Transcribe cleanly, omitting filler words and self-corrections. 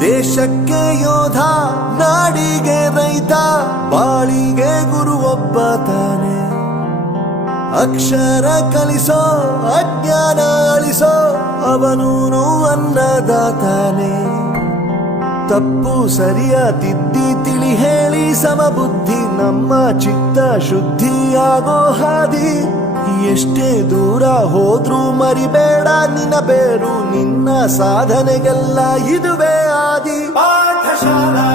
ದೇಶಕ್ಕೆ ಯೋಧ, ನಾಡಿಗೆ ರೈತ, ಬಾಳಿಗೆ ಗುರು ಒಬ್ಬ ತಾನೆ. ಅಕ್ಷರ ಕಲಿಸೋ, ಅಜ್ಞಾನ ಅಳಿಸೋ, ಅವನೂನು ಅನ್ನದಾತಾನೆ. ತಪ್ಪು ಸರಿಯ ತಿದ್ದಿ ತಿಳಿ ಹೇಳಿ ಸಮಬುದ್ಧಿ, ನಮ್ಮ ಚಿತ್ತ ಶುದ್ಧಿಯಾಗೋ ಹಾದಿ. ಎಷ್ಟೇ ದೂರ ಹೋದ್ರೂ ಮರಿಬೇಡ ನಿನ್ನ ಬೇರು, ನಿನ್ನ ಸಾಧನೆಗೆಲ್ಲ ಇದುವೇ ಆದಿ. ಪಾಠಶಾಲಾ